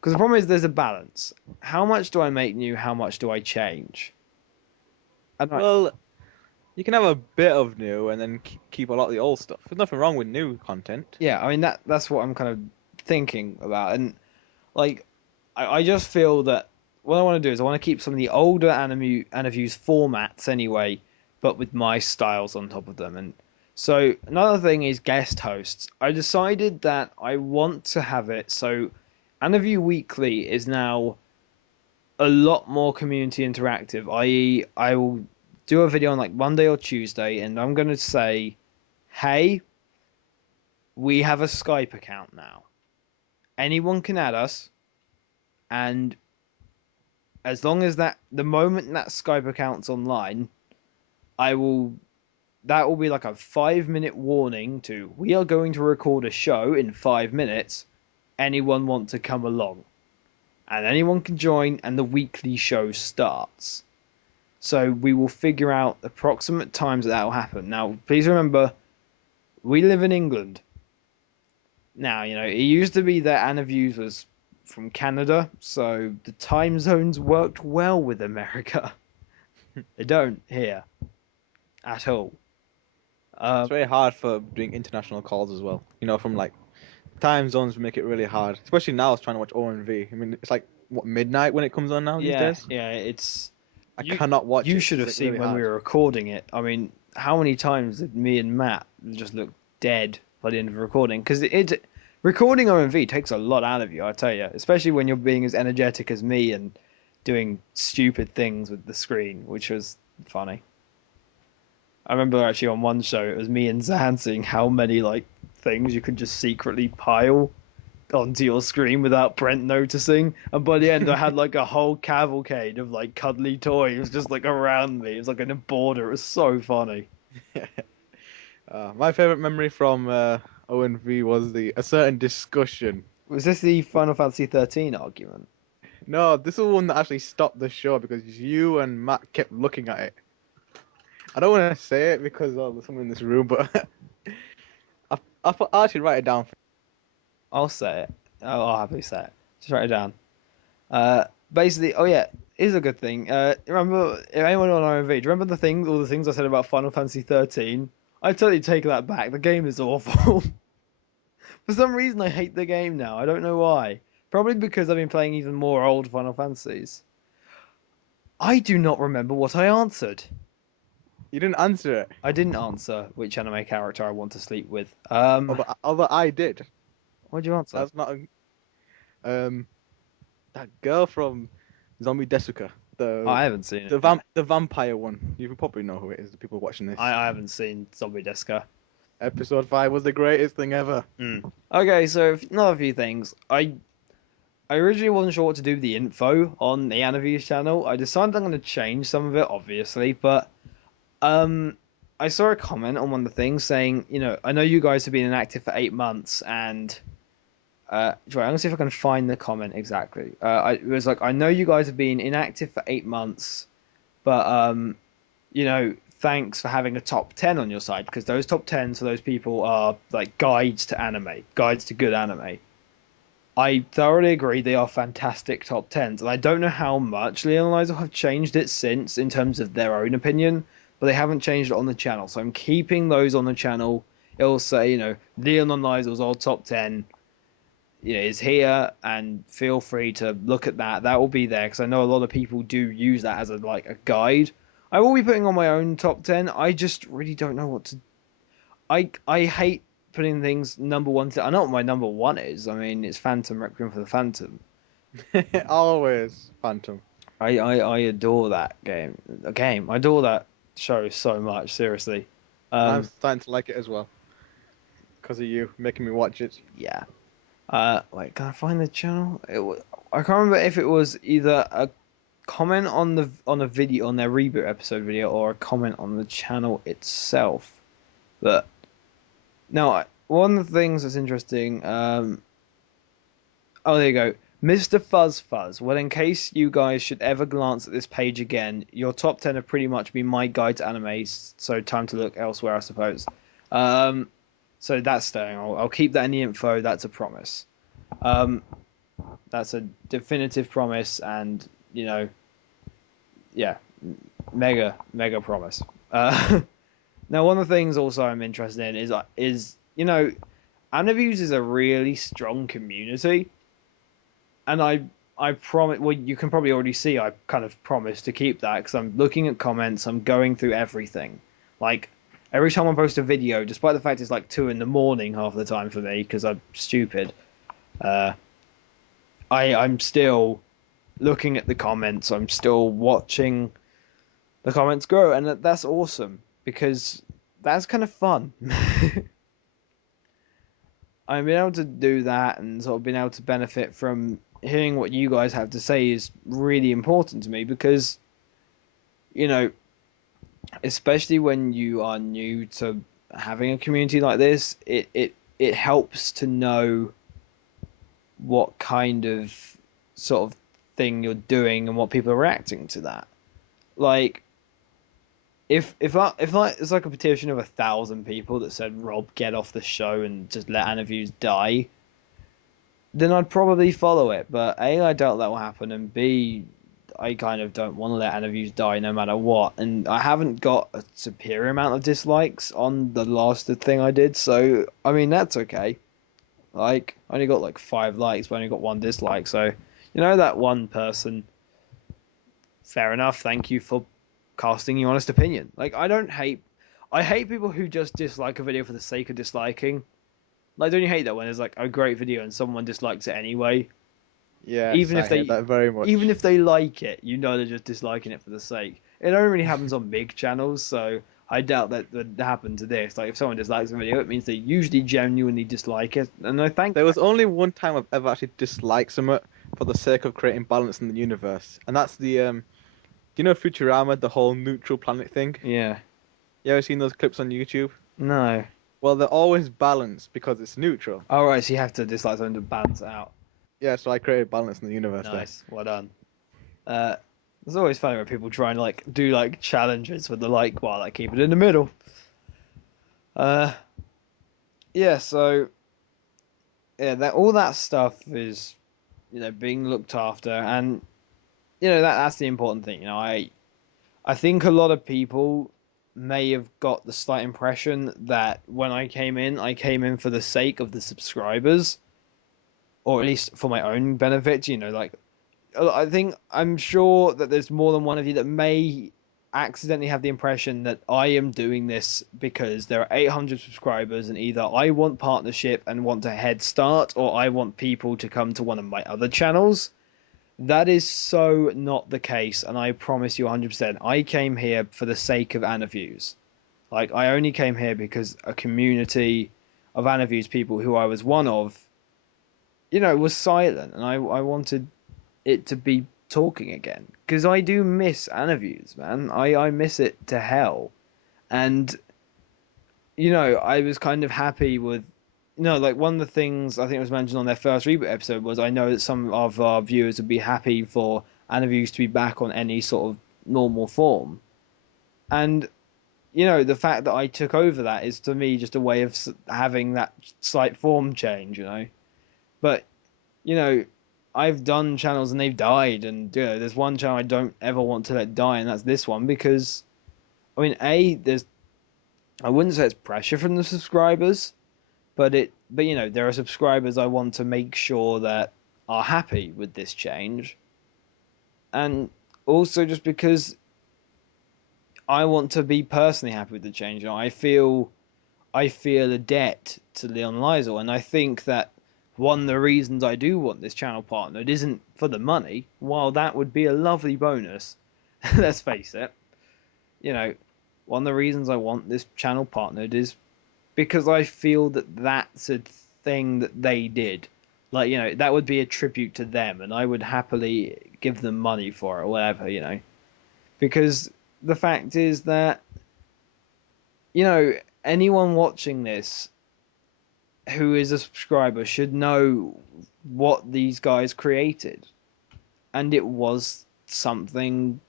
Because the problem is there's a balance. How much do I make new? How much do I change? And Well, you can have a bit of new and then keep a lot of the old stuff. There's nothing wrong with new content. yeah, I mean that's what I'm kind of thinking about. And like I just feel that what I want to do is I want to keep some of the older Aniviews formats anyway, but with my styles on top of them. And so another thing is guest hosts. I decided that I want to have it so Aniview Weekly is now a lot more community interactive, i.e., I will do a video on like Monday or Tuesday, and I'm going to say, hey, we have a Skype account now. Anyone can add us, and as long as the moment that Skype account's online, I will that will be like a 5 minute warning to we are going to record a show in 5 minutes. Anyone want to come along? And anyone can join, and the weekly show starts. So we will figure out approximate times that will happen. Now, please remember, we live in England. Now, it used to be that Anna Views was from Canada, so the time zones worked well with America. They don't here at all. It's Um, very hard for doing international calls as well. From like time zones make it really hard. Especially now, I was trying to watch ONV. I mean, it's like what midnight when it comes on now these yeah, days. yeah, it's I you. cannot watch You it. should It's have like seen really when we hard. were recording it. I mean, how many times did me and Matt just look dead by the end of the recording? Because recording OMV takes a lot out of you, I tell you, especially when you're being as energetic as me and doing stupid things with the screen, which was funny. I remember actually on one show it was me and Zan seeing how many like things you could just secretly pile onto your screen without Brent noticing. And by the end, I had like a whole cavalcade of like cuddly toys just like around me. It was like in a border. It was so funny. My favorite memory from ONV was the a certain discussion. Was this the Final Fantasy 13 argument? No, this is one that actually stopped the show because you and Matt kept looking at it. I don't want to say it because there's someone in this room, but I'll actually write it down. I'll say it. I'll happily say it. Just write it down. Basically, oh yeah, here's a good thing. Remember, if anyone on RMV, do you remember all the things I said about Final Fantasy 13? I totally take that back. The game is awful. For some reason, I hate the game now. I don't know why. Probably because I've been playing even more old Final Fantasies. I do not remember what I answered. You didn't answer it, I didn't answer which anime character I want to sleep with. although I did. What did you answer? That's not um that girl from Zombie Desuka, Oh, the I haven't seen it yet. the vampire one. You probably know who it is. The people watching this. I haven't seen Zombie Deska. Episode 5 was the greatest thing ever. Mm. Okay, so another few things. I originally wasn't sure what to do with the info on the Aniviews channel. I decided I'm going to change some of it, obviously, but um, I saw a comment on one of the things saying, I know you guys have been inactive for 8 months, and right, I'm gonna see if I can find the comment exactly. It was like, I know you guys have been inactive for 8 months, but thanks for having a top 10 on your side because those top 10s for those people are like guides to anime, guides to good anime. I thoroughly agree they are fantastic top 10s, and I don't know how much Leon and Liza have changed it since in terms of their own opinion, but they haven't changed it on the channel. So I'm keeping those on the channel. It'll say, Leon and Liza's old top 10 is here, and feel free to look at that. That will be there because I know a lot of people do use that as a guide. I will be putting on my own top 10. I just really don't know what to. I hate putting things number one. I know what my number one is. I mean, it's Phantom Requiem for the Phantom. Always Phantom. I adore that game. I adore that show so much. Seriously. And I'm Um, starting to like it as well because of you making me watch it. yeah. Wait, can I find the channel? I can't remember if it was either a comment on a video on their reboot episode video or a comment on the channel itself. But no, one of the things that's interesting. Oh, there you go. Mr. Fuzz Fuzz. Well, in case you guys should ever glance at this page again, your top 10 have pretty much been my guide to anime, so time to look elsewhere, I suppose. Um, so that's staying. I'll keep that in the info. That's a promise. Um, That's a definitive promise, and yeah, mega promise. Uh, Now, one of the things also I'm interested in is Aniviews is a really strong community, and I promise. Well, you can probably already see I kind of promised to keep that because I'm looking at comments, I'm going through everything. Like every time I post a video, despite the fact it's like 2 in the morning half the time for me because I'm stupid, uh, I'm still looking at the comments. I'm still watching the comments grow, and that's awesome because that's kind of fun. I've been able to do that and sort of been able to benefit from hearing what you guys have to say is really important to me because, you know, especially when you are new to having a community like this, it helps to know what kind of sort of thing you're doing and what people are reacting to that. Like if it's like a petition of 1,000 people that said Rob get off the show and just let Anna Views die, then I'd probably follow it. But A, I doubt that will happen, and B, I kind of don't want to let interviews die no matter what. And I haven't got a superior amount of dislikes on the last thing I did, so I mean that's okay. Like I only got like 5 likes, but I only got 1 dislike. So that one person, fair enough. Thank you for casting your honest opinion. Like I hate people who just dislike a video for the sake of disliking. Like, don't you hate that when there's like a great video and someone dislikes it anyway? Yes, even if I hate they that very even much. if they like it, they're just disliking it for the sake. It only really happens on big channels, so I doubt that would happen to this. Like if someone dislikes a video, it means they usually genuinely dislike it, and I thank There that. was only one time I've ever actually disliked something for the sake of creating balance in the universe, and that's the do you know Futurama, the whole neutral planet thing? Yeah. You ever seen those clips on YouTube? No. Well, they're always balanced because it's neutral. All right, so you have to dislike something to balance it out. Yeah, so I created balance in the universe there. Nice. Well done. Uh, it's always funny when people try and like do like challenges with the like bar, like keep it in the middle. Uh, yeah. So yeah, that all that stuff is being looked after, and that's the important thing. I think a lot of people may have got the slight impression that when I came in for the sake of the subscribers, or at least for my own benefit. Like I'm sure that there's more than one of you that may accidentally have the impression that I am doing this because there are 800 subscribers and either I want partnership and want a head start or I want people to come to one of my other channels. That is so not the case, and I promise you 100%. I came here for the sake of Aniviews. Like, I only came here because a community of Aniviews people who I was one of, was silent, and I wanted it to be talking again. Because I do miss Aniviews, man. I miss it to hell. And, I was kind of happy with like one of the things I think was mentioned on their first reboot episode was I know that some of our viewers would be happy for Aniviews to be back on any sort of normal form. And the fact that I took over that is to me just a way of having that slight form change. But you know, I've done channels and they've died, and there's one channel I don't ever want to let die, and that's this one because I mean, I wouldn't say it's pressure from the subscribers, but there are subscribers I want to make sure that are happy with this change, and also just because I want to be personally happy with the change. I feel a debt to Leon Liesel, and I think that one of the reasons I do want this channel partnered isn't for the money. While that would be a lovely bonus, let's face it, you know, one of the reasons I want this channel partnered is because I feel that that's a thing that they did. Like, that would be a tribute to them, and I would happily give them money for it or whatever. Because the fact is that, anyone watching this who is a subscriber should know what these guys created. And it was something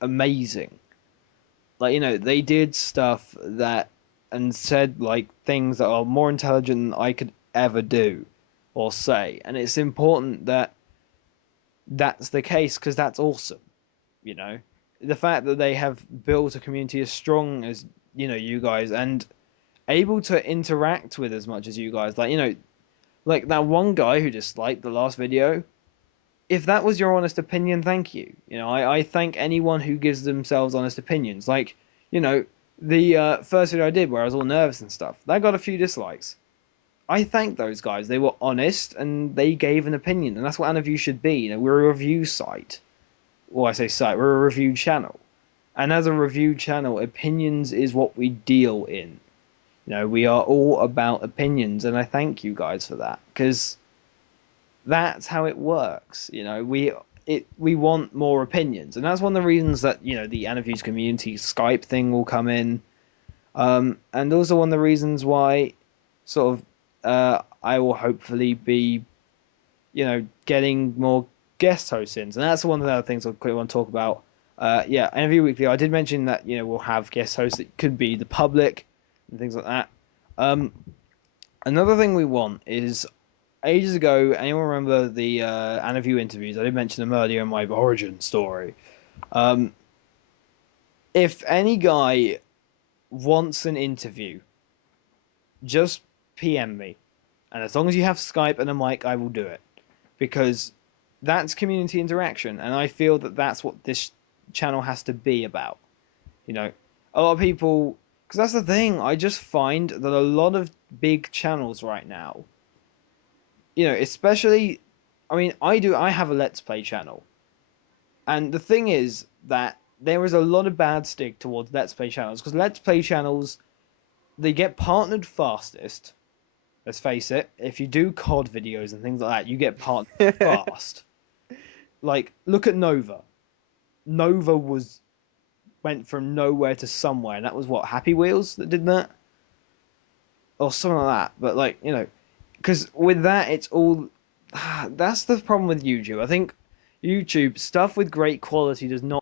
amazing. Like, they did stuff that and said like things that are more intelligent than I could ever do. or say, and it's important that that's the case because that's awesome. You know, the fact that they have built a community as strong as you guys and able to interact with as much as you guys, like like that one guy who disliked the last video. If that was your honest opinion, thank you. I thank anyone who gives themselves honest opinions. Like, you know, the first video I did where I was all nervous and stuff, that got a few dislikes. I thank those guys. They were honest and they gave an opinion, and that's what Aniview should be. We're a review site. Well, I say site. We're a review channel, and as a review channel, opinions is what we deal in. We are all about opinions, and I thank you guys for that because that's how it works. We want more opinions, and that's one of the reasons that the Aniviews community Skype thing will come in, and also one of the reasons why sort of I will hopefully be getting more guest hosts in, and that's one of the other things I quickly want to talk about. Yeah, Aniview Weekly. I did mention that we'll have guest hosts. It could be the public and things like that. Um, Another thing we want is ages ago. Anyone remember the Aniview interviews? I did mention them earlier in my origin story. Um, if any guy wants an interview, just PM me, and as long as you have Skype and a mic, I will do it because that's community interaction, and I feel that that's what this channel has to be about. You know, a lot of people, because that's the thing. I just find that a lot of big channels right now, especially, I mean, I have a Let's Play channel, and the thing is that there is a lot of bad stick towards Let's Play channels because Let's Play channels they get partnered fastest. Let's face it, if you do COD videos and things like that, you get partnered fast. Like, look at Nova. Nova went from nowhere to somewhere, and that was what Happy Wheels that did that, or something like that. But like because with that, it's all that's the problem with YouTube. I think YouTube stuff with great quality does not